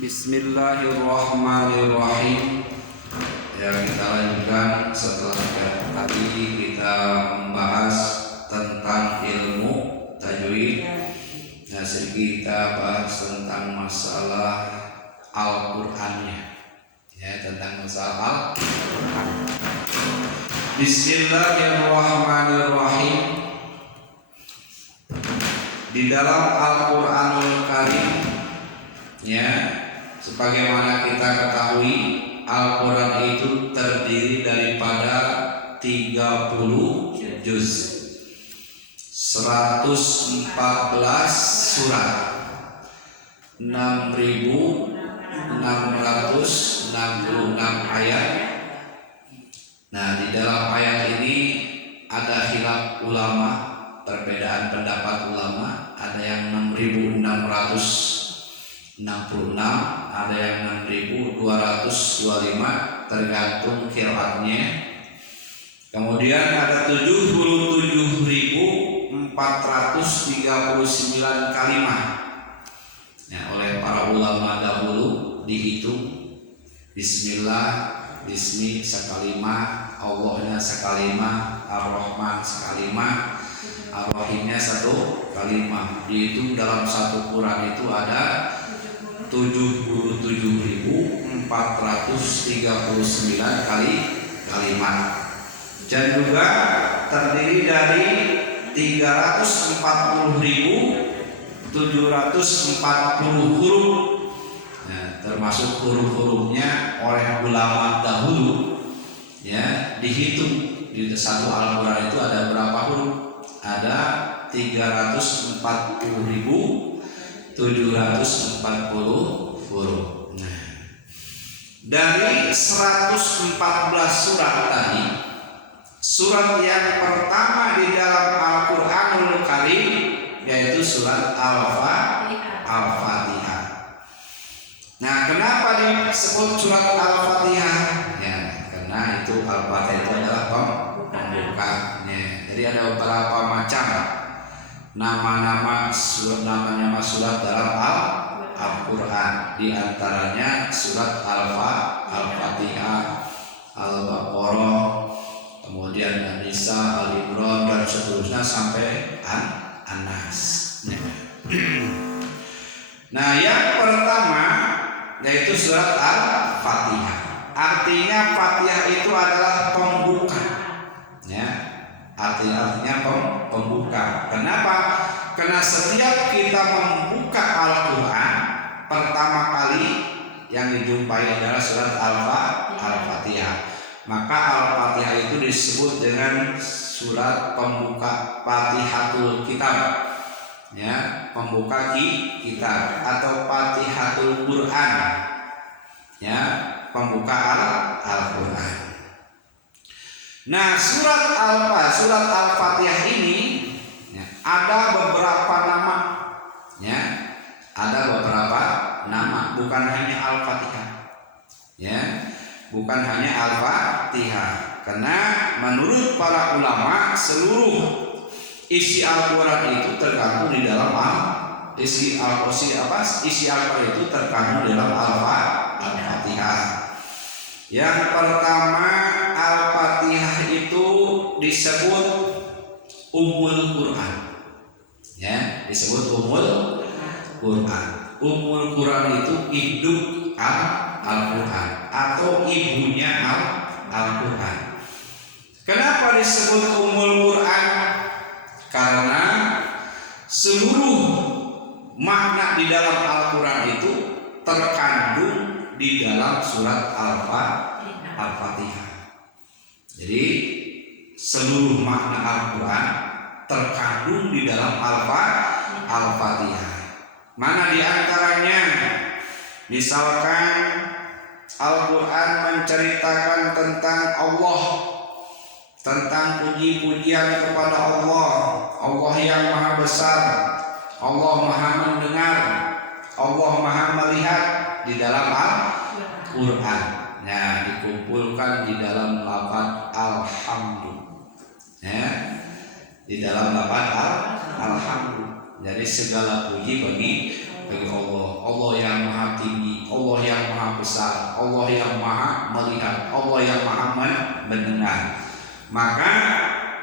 Bismillahirrahmanirrahim. Ya, kita lanjutkan setelah tadi kita membahas tentang ilmu tajwid. Nah, kita bahas tentang masalah Al-Qur'annya. Ya, tentang masalah Al-Qur'an. Bismillahirrahmanirrahim. Di dalam Al-Qur'anul Karim, ya, sebagaimana kita ketahui, Al-Quran itu terdiri daripada 30 juz, 114 surat, 6.666 ayat. Nah, di dalam ayat ini ada khilaf ulama, perbedaan pendapat ulama. Ada yang 6.666, ada yang 6.225, tergantung qiraatnya. Kemudian ada 77.439 kalimat. Nah, oleh para ulama dahulu dihitung bismillah, bismi sekalimah, Allahnya sekalimah, Ar-Rahman sekalimah, Ar-Rahimnya satu kalimah. Dihitung dalam satu Quran itu ada 77.439 kalimat. Dan juga terdiri dari 340.740 huruf. Nah, termasuk huruf-hurufnya oleh ulama dahulu, ya, dihitung di satu Al-Quran itu ada berapa huruf? Ada 340.740 huruf. Nah, dari 114 surat tadi, surat yang pertama di dalam Al-Qur'anul Karim yaitu surat Al-Fatihah. Nah, kenapa disebut surat Al-Fatihah? Ya, karena itu Al-Fatihah itu adalah pembukanya. Jadi ada beberapa macam nama surat dalam Al-Quran. Di antaranya surat Al-Fatihah, Al-Baqarah, kemudian An-Nisa, Al-Imran, dan seterusnya sampai An-Nas. Nah, yang pertama yaitu surat Al-Fatihah. Artinya Fatihah itu adalah pembuka, ya. Artinya pembuka. Kenapa? Karena setiap kita membuka Al-Quran, pertama kali yang dijumpai adalah surat Al-Fatihah. Maka Al-Fatihah itu disebut dengan surat pembuka, Fatihatul Kitab, ya, pembuka kitab, atau Fatihatul Quran, ya, pembuka Al-Quran. Nah, surat Al-Fatihah ini, ya, ada beberapa nama, ya, ada beberapa nama, bukan hanya Al-Fatihah, ya, bukan hanya Al-Fatihah. Karena menurut para ulama, seluruh isi Al-Quran itu terkandung di dalam isi Al-Quran itu terkandung di dalam Al-Fatihah. Yang pertama, Al-Fatihah itu disebut Ummul Quran, ya, disebut Ummul Quran. Ummul Quran itu induk Al-Quran atau ibunya Al-Quran. Kenapa disebut Ummul Quran? Karena seluruh makna di dalam Al-Quran itu terkandung di dalam surat Al-Fatihah. Jadi seluruh makna Al-Quran terkandung di dalam Al-Fatihah. Mana di antaranya? Misalkan Al-Quran menceritakan tentang Allah, tentang puji-pujian kepada Allah, Allah yang maha besar, Allah maha mendengar, Allah maha melihat di dalam Al-Quran. Nah, dikumpulkan di dalam lafaz Alhamdulillah, ya, di dalam lafaz Alhamdulillah. Jadi segala puji bagi bagi Allah. Allah yang maha tinggi, Allah yang maha besar, Allah yang maha melihat, Allah yang maha mendengar. Maka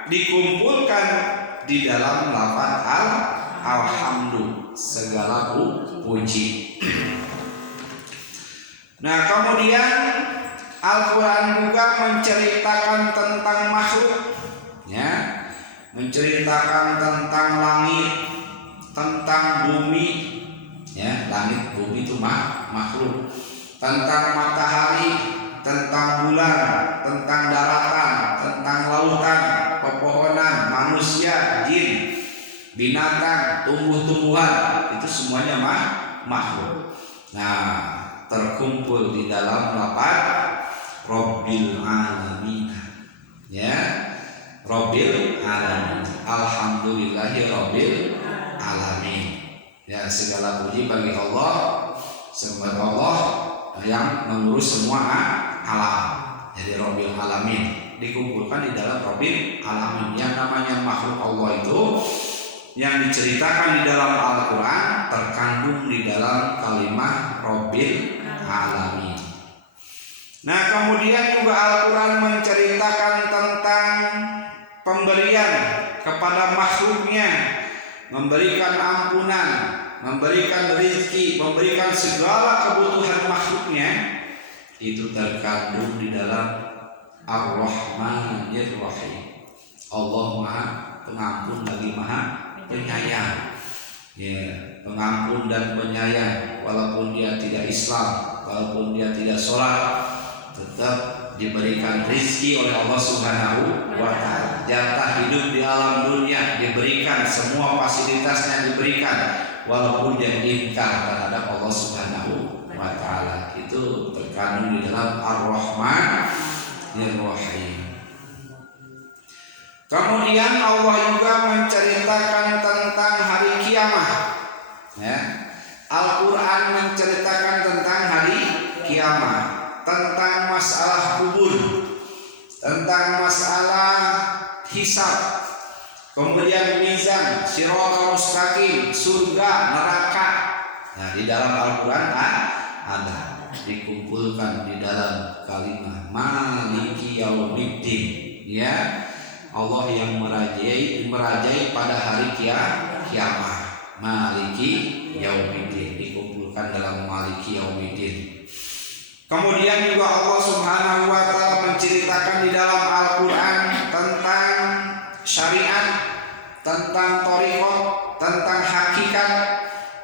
dikumpulkan di dalam lafaz alhamdulillah, segala puji. Nah, kemudian Al-Quran juga menceritakan tentang makhluk, ya, menceritakan tentang langit, tentang bumi, ya, langit bumi itu makhluk, tentang matahari, tentang bulan, tentang daratan, tentang lautan, pepohonan, manusia, jin, binatang, tumbuh-tumbuhan, itu semuanya makhluk. Nah, terkumpul di dalam lafaz Rabbil Alamin, ya, Rabbil Alamin, Alhamdulillahi Rabbil Alamin, ya, segala puji bagi Allah, sebab Allah yang mengurus semua alam. Jadi Rabbil Alamin dikumpulkan di dalam Rabbil Alamin. Yang namanya makhluk Allah itu yang diceritakan di dalam Al-Quran terkandung di dalam kalimat Rabbil Alamin. Nah, kemudian juga Al-Quran menceritakan tentang pemberian kepada makhluknya, memberikan ampunan, memberikan rezeki, memberikan segala kebutuhan makhluknya. Itu terkandung di dalam Ar-Rahmanir Rahim. Allah Maha Pengampun lagi Maha Penyayang, ya, pengampun dan penyayang. Walaupun dia tidak Islam, walaupun dia tidak sholat, tetap diberikan rezeki oleh Allah Subhanahu wa Ta'ala. Jatah hidup di alam dunia diberikan, semua fasilitasnya diberikan, walaupun dia ingkar terhadap Allah Subhanahu wa Ta'ala. Itu terkandung di dalam Ar-Rahmanir Rahim. Kemudian Allah juga menceritakan tentang hari kiamat, ya. Al-Quran menceritakan tentang hari kiamat, tentang masalah kubur, tentang masalah hisab, kemudian mizan, siratal mustaqim, surga, neraka. Nah, di dalam Al-Quran ada dikumpulkan di dalam kalimat Maliki Yaumiddin, ya, Allah yang merajai pada hari kiamat. Maliki Yaumiddin dikumpulkan dalam Maliki Yaumiddin. Kemudian juga Allah Subhanahu wa Ta'ala menceritakan di dalam Al-Quran tentang syariat, tentang thariqah, tentang hakikat,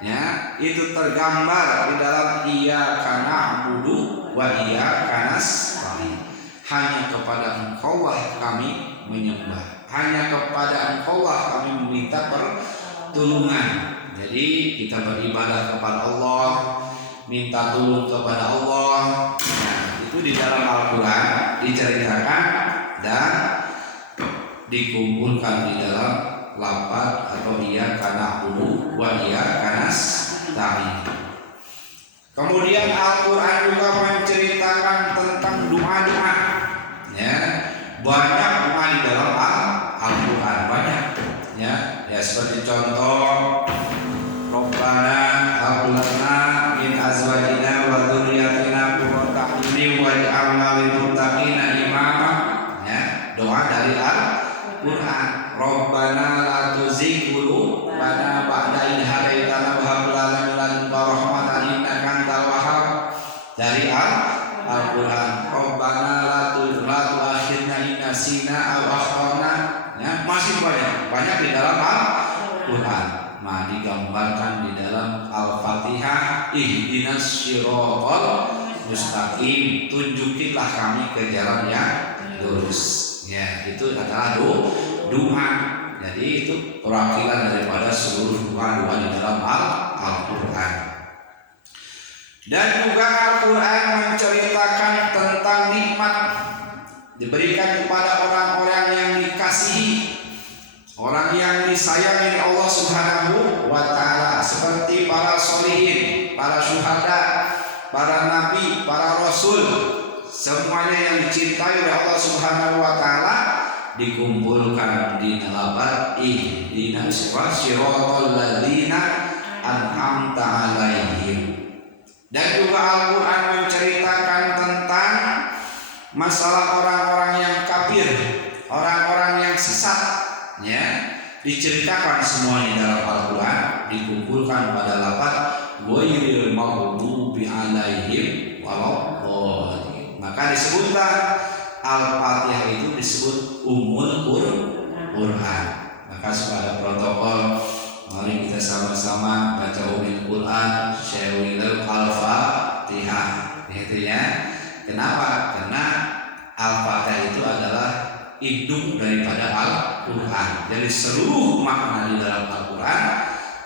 ya, itu tergambar di dalam Iyyaka na'budu wa iyyaka nasta'in. Hanya kepada Engkaulah kami menyembah, hanya kepada Engkaulah kami meminta pertolongan. Jadi kita beribadah kepada Allah, minta tolong kepada Allah. Nah, itu di dalam Al-Quran diceritakan dan dikumpulkan di dalam lafaz atau Iyyaka na'budu wa iyyaka nasta'in. Kemudian Al-Quran juga menceritakan tentang doa-doa, ya, banyak doa di dalam Al-Quran, banyak, ya, seperti contoh Rabbana hab lana min azwajina wa dzurriyyatina qurrata a'yunin waj'alna lil muttaqina imama, ya, doa dari Al-Quran. Rabbana la tuzigh qulubana ba'da idh hadaitana wa hab lana min ladunka rahmatan innaka antal wahhab, dari Al-Quran. Rabbana la tu'akhidna in nasina aw akhtana, ya, masih banyak di dalam Al-Quran. Nah, digambarkan di dalam Al-Fatihah, ihdinas siratal mustaqim, tunjukilah kami ke jalan yang lurus, ya, itu adalah doa. Jadi itu perwakilan daripada seluruh doa-doa di dalam Al-Quran. Dan juga Al-Quran menceritakan tentang nikmat diberikan kepada orang-orang yang dikasihi, orang yang disayangi Allah Subhanahu wa Ta'ala, seperti para sholihin, para syuhada, para nabi, para rasul, semuanya yang dicintai oleh Allah Subhanahu wa Ta'ala dikumpulkan di lafaz ihdinas siratal ladzina an'amta 'alaihim. Dan juga Al-Qur'an menceritakan tentang masalah orang-orang yang kafir, orang-orang yang sesat, ya. Diceritakan semuanya dalam Al-Qur'an, dikumpulkan pada lafaz ghairil maghdubi 'alaihim waladdallin. Maka disebutlah Al-Fatihah itu disebut Ummul Qur'an. Maka sebagai protokol, mari kita sama-sama baca Ummul Qur'an, Syaikhul Al-Fatihah, gitu ya. Kenapa? Karena Al-Fatihah itu adalah induk daripada Al-Quran. Jadi seluruh makna di dalam Al-Quran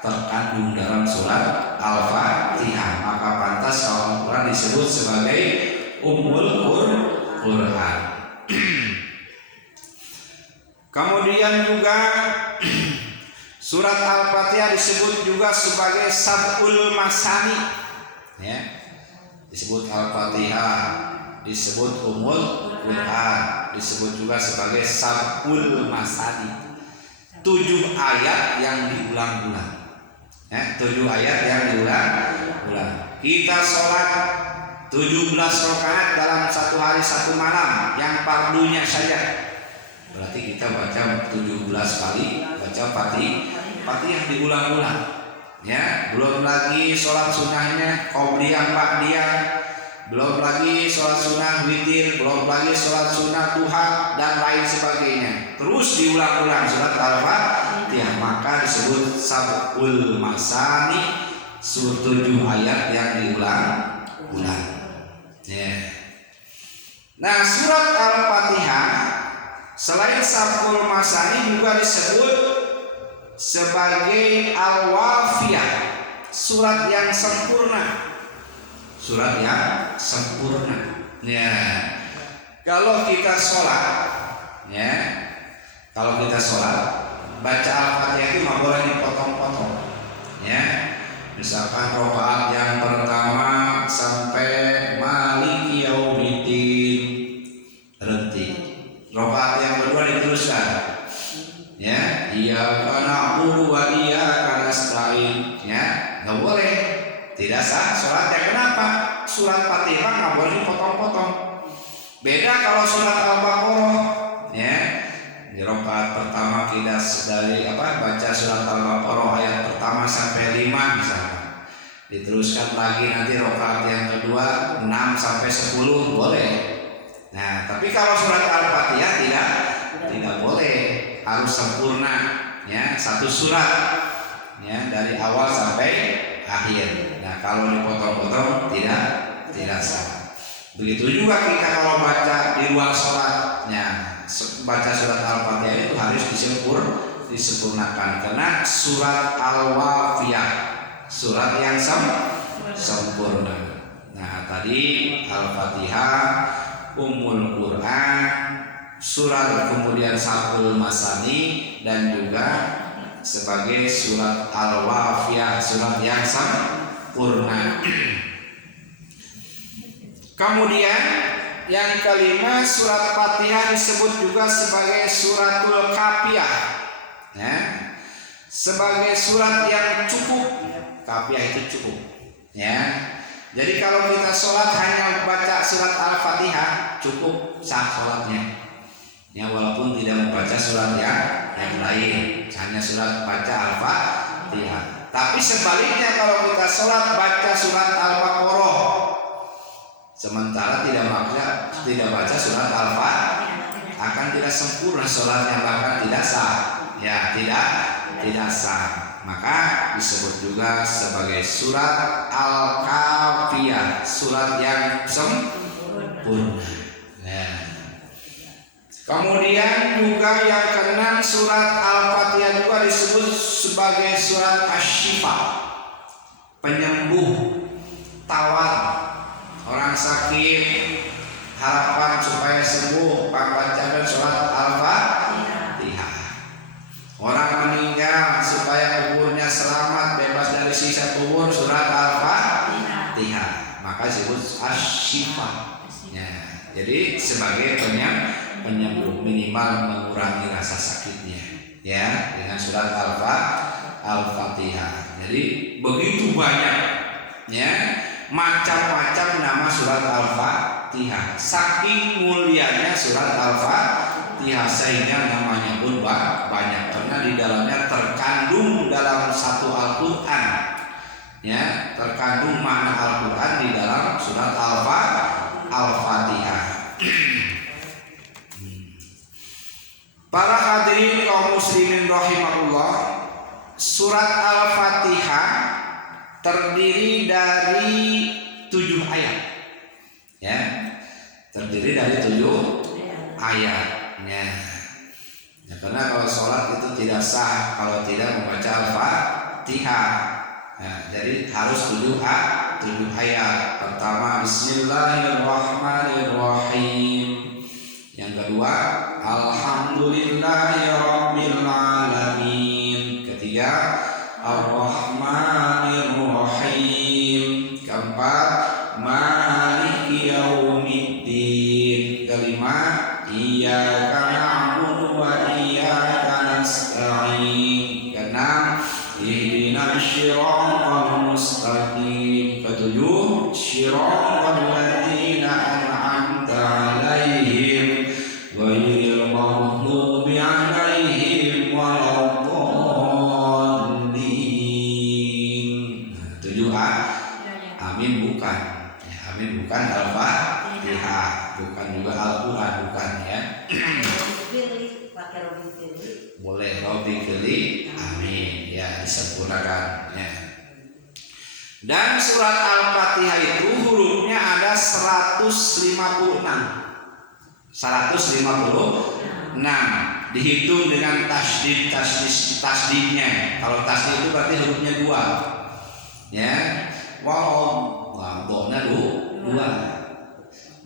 terkandung dalam surat Al-Fatihah. Maka pantas Al-Quran disebut sebagai Ummul Quran. Kemudian juga surat Al-Fatihah disebut juga sebagai Sab'ul Masani, ya. Disebut Al-Fatihah, disebut Ummul Quran, disebut juga sebagai Sab'ul Masani. 7 ayat yang diulang-ulang, ya, 7 ayat yang diulang-ulang. Kita sholat 17 rakaat dalam satu hari satu malam, yang fardunya saja. Berarti kita baca 17 kali baca Fatihah diulang-ulang, ya. Belum lagi sholat sunnahnya, qobliyah, ba'diyah, belum lagi sholat sunnah witir, belum lagi sholat sunnah duha dan lain sebagainya. Terus diulang-ulang surat Al-Fatihah, maka disebut Sab'ul Masani, 7 ayat yang diulang-ulang, ya. Nah, surat Al-Fatihah selain Sab'ul Masani juga disebut sebagai Al-Wafiyah, surat yang sempurna. Surat yang sempurna. Ya. Kalau kita sholat, ya, kalau kita sholat, baca Al-Fatihah itu nggak boleh dipotong-potong, ya. Misalkan rakaat yang pertama sampai Maliki Yaumiddin, berhenti. Rakaat yang kedua diteruskan, ya. Iyyaka na'budu wa iyyaka nasta'in, ya. Nggak boleh. Tidak sah sholatnya. Kenapa? Surat Fatihah nggak boleh dipotong-potong. Beda kalau surat Al-Baqarah, ya. Di rakaat pertama kita baca surat Al-Baqarah ayat pertama sampai 5 misalnya. Diteruskan lagi nanti rakaat yang kedua 6 sampai 10 boleh. Nah, tapi kalau surat Al-Fatihah tidak boleh, harus sempurna, ya, satu surat, ya, dari awal sampai akhir. Nah, kalau dipotong-potong tidak sah. Begitu juga kita kalau baca di luar sholatnya, baca surat Al-Fatihah itu harus disempurnakan, karena surat Al-Wafiyah, surat yang sempurna. Nah, tadi Al-Fatihah, Ummul Quran, surat kemudian Sab'ul Masani, dan juga sebagai surat Al-Wafiyah, surat yang sempurna. Kemudian yang kelima, surat Fatihah disebut juga sebagai suratul Kafiyah, ya, sebagai surat yang cukup. Kafiyah itu cukup, ya. Jadi kalau kita sholat hanya baca surat Al-Fatihah cukup, sah sholatnya, ya, walaupun tidak membaca surat yang lain, hanya surat baca Al-Fatihah. Tapi sebaliknya kalau kita sholat baca surat Al-Baqarah, sementara tidak baca surat Al-Fatihah, akan tidak sempurna sholatnya, bahkan tidak sah, ya, tidak sah. Maka disebut juga sebagai surat Al-Kafiyah, surat yang sempurna. Nah, kemudian juga yang keenam, surat Al-Fatihah juga disebut sebagai surat Asy-Syifa, penyembuh, tawar. Orang sakit, harapan supaya sembuh, bacakan surat Al-Fatihah. Orang meninggal supaya kuburnya selamat, bebas dari siksa kubur, surat Al-Fatihah. Maka disebut Asy-Syifa, ya. Jadi sebagai penyembuh, minimal mengurangi rasa sakitnya, ya, dengan surat Al-Fatihah. Al-Fatihah. Jadi begitu banyak ya macam-macam nama surat Al-Fatihah. Saking mulianya surat Al-Fatihah sehingga namanya pun banyak karena di dalamnya terkandung dalam satu Al-Qur'an. Ya, terkandung makna Al-Qur'an di dalam surat Al-Fatihah. Para hadirin kaum muslimin rahimahullah, surat Al-Fatihah terdiri dari 7 ayat. Ya, terdiri dari 7 ayatnya. Ya, karena kalau sholat itu tidak sah kalau tidak membaca Al-Fatihah. Nah, jadi harus 7 ayat. Pertama Bismillahirrahmanirrahim. Yang kedua Alhamdulillahirabbil alamin. Ketiga Ar-Rahmanir-Rahim. Keempat Maliki Yaumiddin. Kelima Iyyaka na'budu wa iyyaka nasta'in. Keenam Ihdinas siratal mustaqim. Ketujuh Shiratal ladzina an'amta 'alaihim ghairil maghdubi 'alaihim waladdallin. 7 amin bukan. Ya, amin bukan Al-Fatihah, bukan juga Al-Qur'an, bukan ya. Boleh Robbi pilih amin ya, disempurnakan ya. Dan surat Al-Fatihah itu hurufnya ada 156. Dihitung dengan tasdidnya. Kalau tasdid itu berarti hurufnya 2. Ya. Dona 2.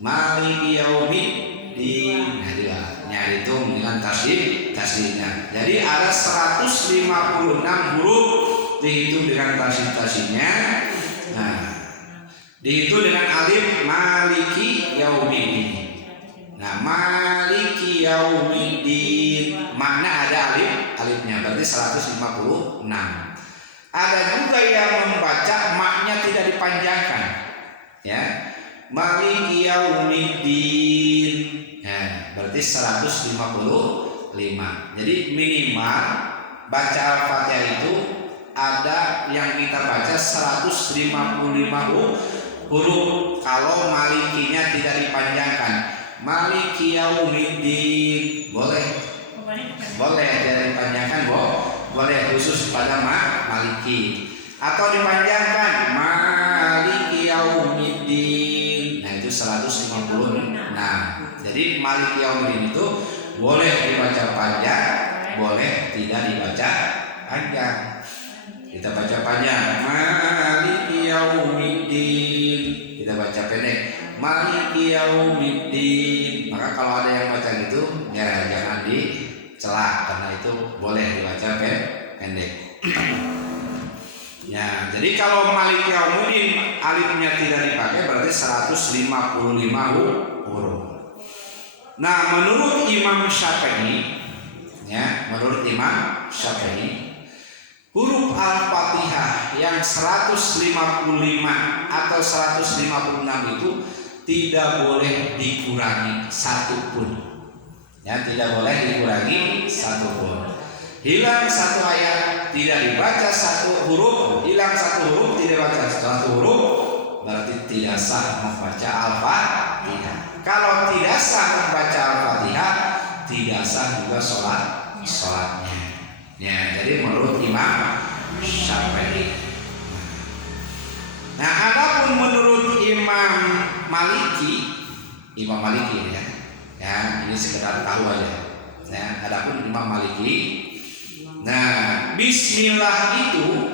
Maliki Yaumiddin. Nah, juga dihitung dengan tasdidnya. Jadi ada 156 huruf dihitung dengan tasdidnya. Nah, dihitung dengan alif Maliki Yaumiddin. Nah, Maliki Yaumiddin, mana ada alifnya, berarti 156. Ada juga yang membaca maknya tidak dipanjangkan, ya. Maliki Yaumiddin, ya, berarti 155. Jadi minimal baca Al-Fatihah itu ada yang kita baca 155 huruf kalau malikinya tidak dipanjangkan. Maliki Yaumiddin boleh tidak dipanjangkan, boleh khusus pada Maliki, atau dipanjangkan Maliki Yaumiddin. Nah, itu 156. Jadi Maliki Yaumiddin itu boleh dibaca panjang, boleh tidak dibaca panjang. Kita baca panjang Maliki Yaumiddin, kita baca pendek Maliki Yaumiddin. Maka kalau ada yang baca gitu, ya jangan dicela karena itu boleh dibaca pendek. Ya, jadi kalau Maliki Yaumiddin alifnya tidak dipakai berarti 155 huruf. Nah, menurut Imam Syafi'i, huruf Al-Fatihah yang 155 atau 156 itu tidak boleh dikurangi satupun. Ya, tidak boleh dikurangi satupun. Hilang satu ayat tidak dibaca satu huruf, hilang satu huruf tidak dibaca satu huruf, berarti tidak sah membaca Al-Fatihah. Kalau tidak sah membaca Al-Fatihah, tidak sah juga sholatnya. Ya, jadi menurut Imam Syafi'i. Nah, adapun menurut Imam Maliki ya. Ya, ini sekedar tahu aja. Ya, adapun Imam Maliki, nah, bismillah itu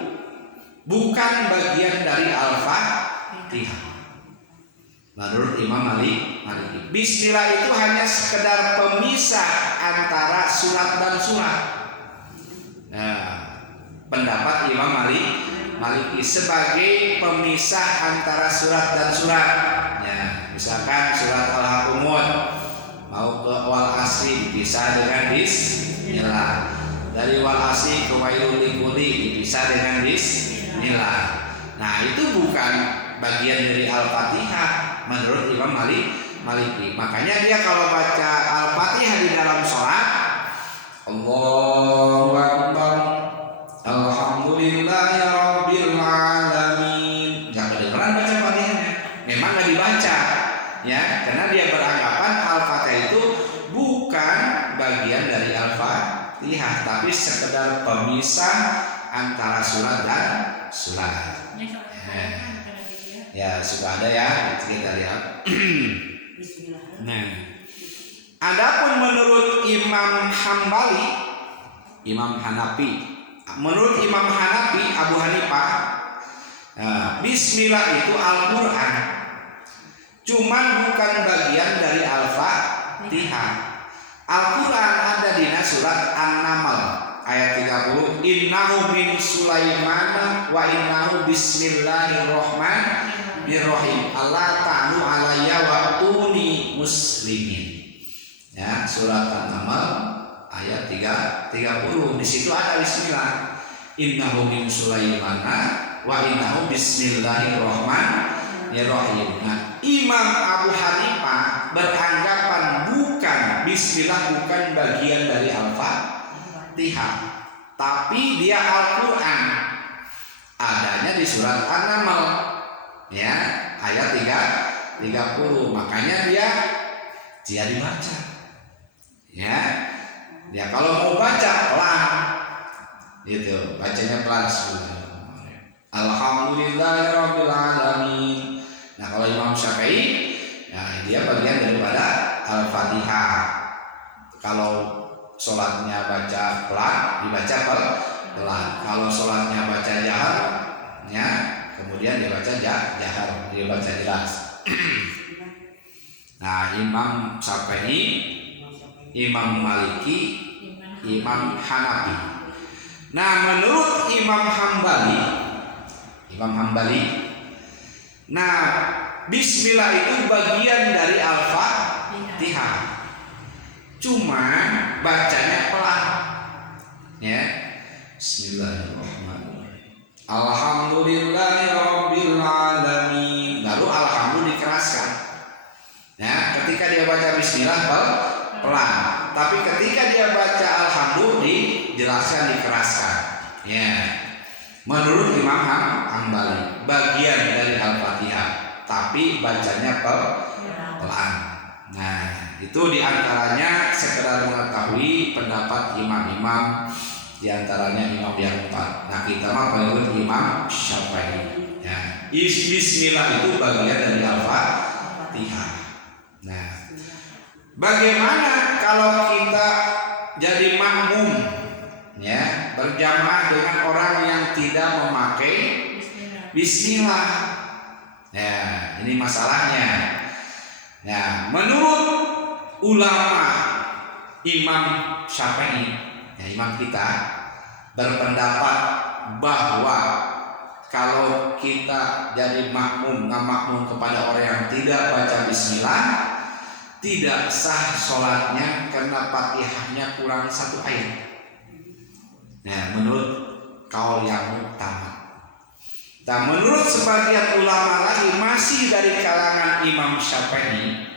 bukan bagian dari Al-Fatihah. Menurut Imam Maliki, bismillah itu hanya sekedar pemisah antara surat dan surat. Nah, pendapat Imam Maliki sebagai pemisah antara surat dan surat. Ya, misalkan surat Al-Haqqumut mau ke wal asri dipisah dengan bismillah. Dari wal asri ke wailul likulli bisa dengan bismillah. Nah, itu bukan bagian dari Al-Fatihah menurut Imam Maliki. Makanya dia kalau baca Al-Fatihah di dalam sholat, Allahu Akbar, Alhamdulillahirabbil alamin, nggak kedengeran baca Fatihahnya. Memang nggak dibaca, ya, karena dia beranggapan Al-Fatihah itu bukan bagian dari Al-Fatihah, tapi sekedar pemisah antara surat dan surat. Ya, sudah ada ya, kita lihat. Nah, adapun menurut Imam Hambali, Imam Hanafi, menurut Imam Hanafi Abu Hanifah, bismillah itu Al-Quran, cuman bukan bagian dari Al-Fatihah. Al-Quran ada di surat An-Naml ayat 30, innahu min Sulaiman wa innahu bismillahirrahmanirrahim, Allah ta'ala alayya wa tuni muslimin. Ya, surat An-Naml ayat 30. Di situ ada bismillah. Innahu min Sulaiman wa innahu bismillahirrahmanirrahim. Nah, Imam Abu Hanifah beranggapan bukan bismillah, bukan bagian dari Al-Fatihah, tapi dia Al-Quran, adanya di surat An-Naml, ya, ayat 30. Makanya dia dibaca, ya. Dia kalau mau baca pelan, gitu, bacanya pelan. Alhamdulillahirabbil alamin. Nah, kalau Imam Syafi'i, nah dia bagian daripada Al-Fatihah. Kalau sholatnya baca pelan, dibaca pelan. Kalau sholatnya baca jahar, ya, kemudian dia baca jahar, dia baca jelas. Nah, Imam Syafi'i, Imam Maliki, Imam Hanafi. Nah, menurut Imam Hambali, nah, bismillah itu bagian dari Al-Fatihah, cuma bacanya pelan, ya. Bismillahirrahmanirrahim, Alhamdulillahirabbil alamin, lalu alhamdulillah dikeraskan. Ya, ketika dia baca bismillah pelan, tapi ketika dia baca alhamdulillah dijelaskan, dikeraskan. Ya, menurut Imam Hambali bagian dari Al-Fatihah, tapi bacanya pelan. Nah, itu diantaranya sekedar mengetahui pendapat imam-imam, diantaranya imam yang 4. Nah, kita mah menurut Imam Syafi'i, ya, bismillah itu bagian dari Al-Fatihah. Nah, bagaimana kalau kita jadi makmum, ya, berjamaah dengan orang yang tidak memakai bismillah? Ya, ini masalahnya. Ya, menurut ulama Imam Syafi'i, ya, imam kita berpendapat bahwa kalau kita jadi makmum, ngamakmum kepada orang yang tidak baca bismillah, tidak sah sholatnya karena Fatihahnya kurang 1 ayat. Nah, menurut kaul yang utama. Nah, menurut sebagian ulama lagi masih dari kalangan Imam Syafi'i,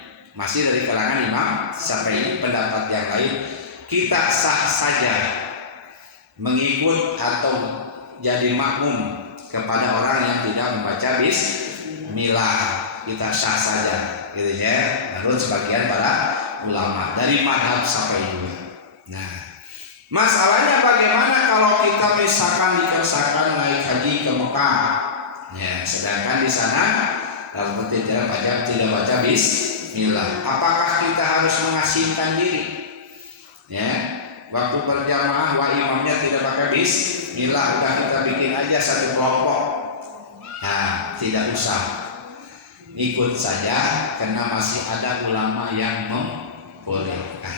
pendapat yang lain, kita sah saja mengikut atau jadi makmum kepada orang yang tidak membaca bismillah, kita sah saja, gitu ya. Menurut sebagian para ulama dari mazhab Syafi'i juga. Nah, masalahnya bagaimana kalau kita misalkan dikersakan naik haji ke Mekah, ya, sedangkan di sana kalau tidak baca bismillah, apakah kita harus mengasingkan diri? Ya, waktu berjamaah wa imamnya tidak pakai bismillah, udah kita bikin aja satu kelompok. Nah, tidak usah, ikut saja karena masih ada ulama yang membolehkan.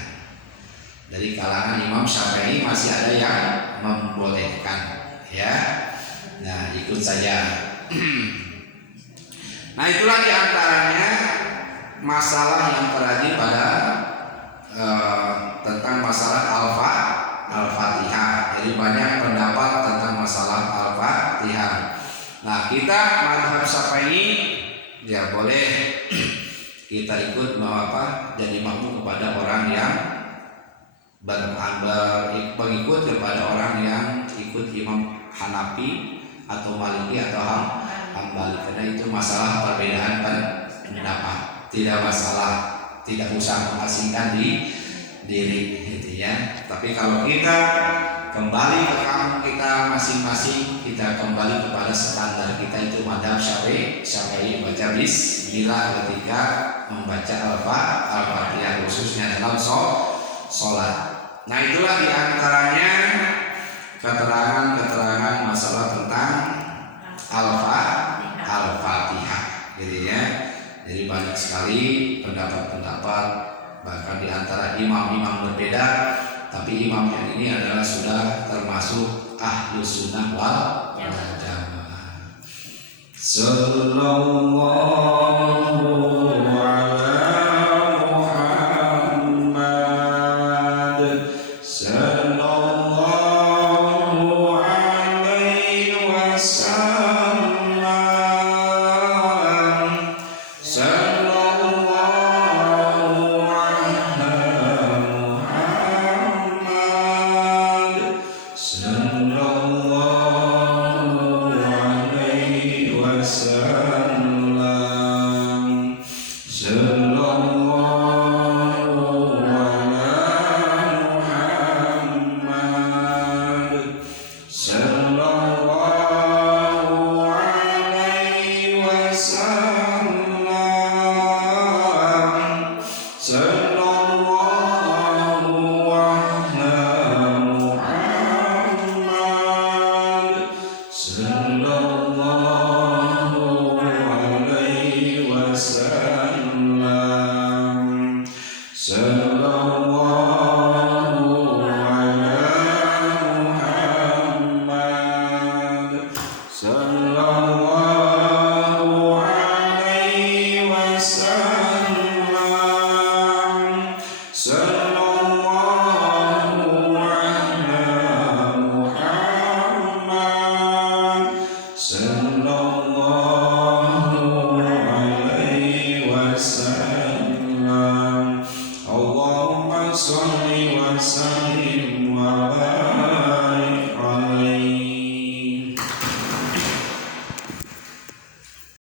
Dari kalangan Imam Syafi'i masih ada yang membolehkan, ya. Nah, ikut saja. Nah, itulah diantaranya masalah yang terjadi pada tentang masalah Al-Fatihah. Jadi banyak pendapat tentang masalah Al-Fatihah. Nah, kita mazhab Syafi'i ya boleh kita ikut jadi makmum kepada orang yang mengikut kepada orang yang ikut Imam Hanafi atau Maliki atau Hambali, karena itu masalah perbedaan pendapat, tidak masalah, tidak usah mengasingkan diri gitu ya. Tapi kalau kita kembali ke kampung kita masing-masing, kita kembali kepada standar kita, itu mazhab Syafi'i baca bismillah ketika membaca Al-Fatihah khususnya dalam sholat. Nah, itulah diantaranya keterangan masalah tentang Al-Fatihah gitu ya. Jadi banyak sekali pendapat, bahkan diantara imam-imam berbeda, tapi imam yang ini adalah sudah termasuk Ahlus Sunnah wal Jamaah. Sallallahu So